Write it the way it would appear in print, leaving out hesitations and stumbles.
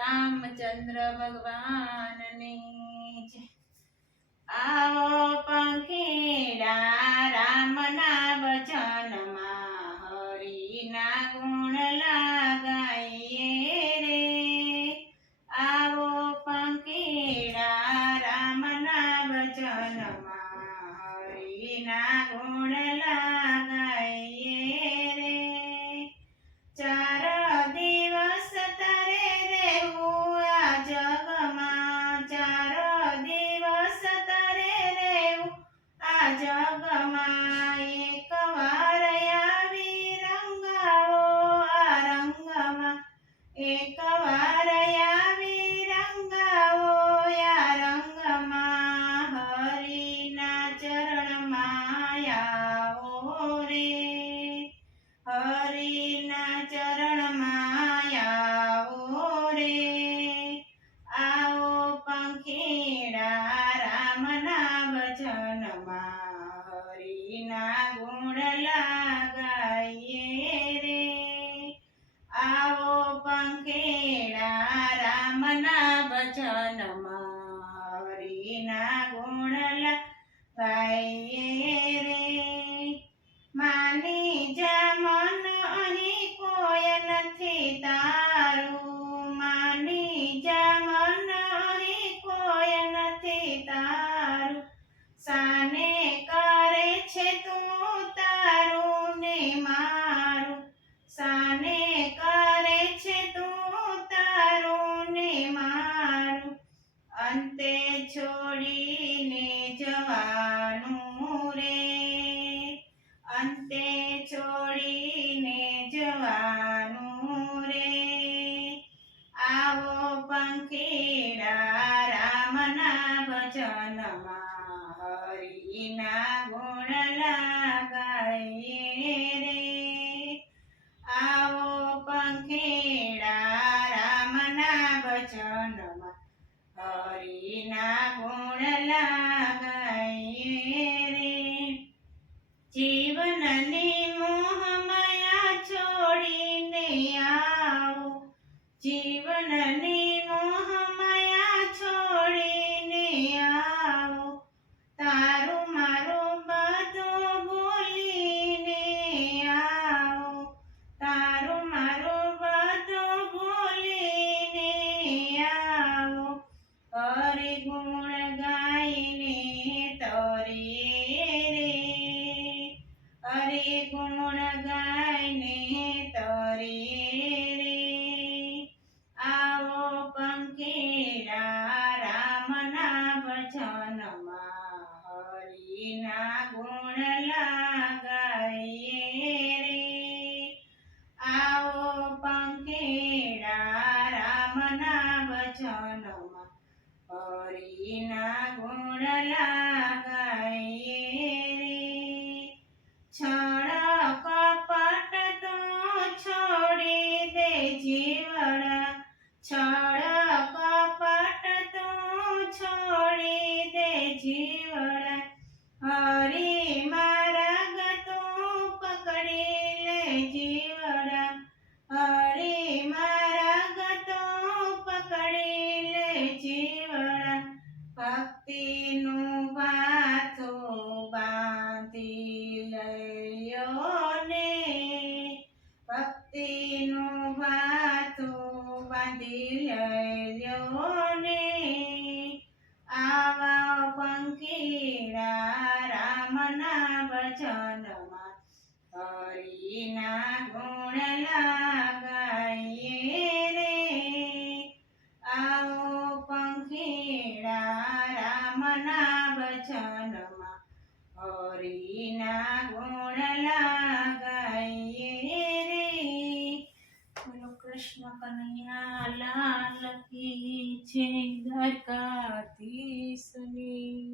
રામચંદ્ર ભગવાનની જય। આવો પંખીડા રામના વચનમાં હરિના ગુણ લગાઈએ રે। આવો પંખીડા રામના વચનમાં હરિના ગુણ લગાઈએ રે। ચાર દિવસ તારે રહેવું આ જગમાં, ચાર દિવસ તારે રહેવું આ જગમાં, એક વાર આવી રંગાવો આ રંગમાં, એક વાર આવી રંગાવો આ રંગમાં, હરિના ચરણમાં આવો રે, હરિના ચરણમાં આવો રે। આવો પંખીડા રામના વચનમાં હરિના ગુણ લગાઈએ રે। આવો પંખીડા રામના વચનમાં હરિના ગુણ લગાઈએ રે। માની જા મન અહીં કોઈ નથી તારું, માની જા મન અહીં કોઈ નથી તારું, સાને કરે છે તું તારું ને મારું, સાને કરે છે તું તારું ને મારું, અંતે છોડીને જવાનું રે, અંતે છોડીને જવાનું રે। આવો પંખીડા રામના વચનમાં હરિના ગુણ લગાઈએ રે। આવો પંખીડા રામના વચનમાં હરિના ગુણ લગાઈએ રે। જીવનની મોહમાયા છોડીને આવો, જીવનની મોહમાયા છોડીને આવો, તારું મારું બધું ભૂલીને આવો, તારું મારું બધું ભૂલીને આવો, હરિ ગુણ ગાઈને તરીએ રે, હરિ ગુણ ગાઈને તરીએ રે। આવો પંખીડા રામના વચનમાં હરિના ગુણ લગાઈએ રે। આવો પંખીડા રામના વચનમાં હરિના ગુણ લગાઈએ રે। છળ કપટ તો છોડી દે જીવડા, છળ કપટ તો છોડી દે જીવડા, હરિ માર્ગ તું પકડી લે જીવડા, હરિ માર્ગ તું પકડી લે જીવડા, ભક્તિનું વાથું બાંધી લયો ને, ભક્તિનું વાથું બાંધી લયો ને। આવા પંખીડા રામના વચનમાં હરિના ગુણ લગાઈએ રે। આવો પંખીડા રામના વચનમાં હરિના ગુણ લગાઈએ રે। બોલો કૃષ્ણ કનૈયા લાલ કી જય, દ્વારકાધીશની।